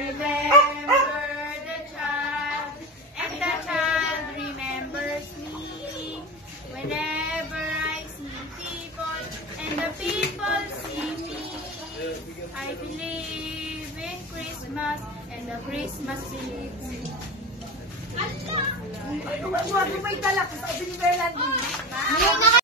remember the child, and the child remembers me. Whenever I see people, and the people see me, I believe in Christmas, and the Christmas season. Huwag mo may dala ko sa Melanie.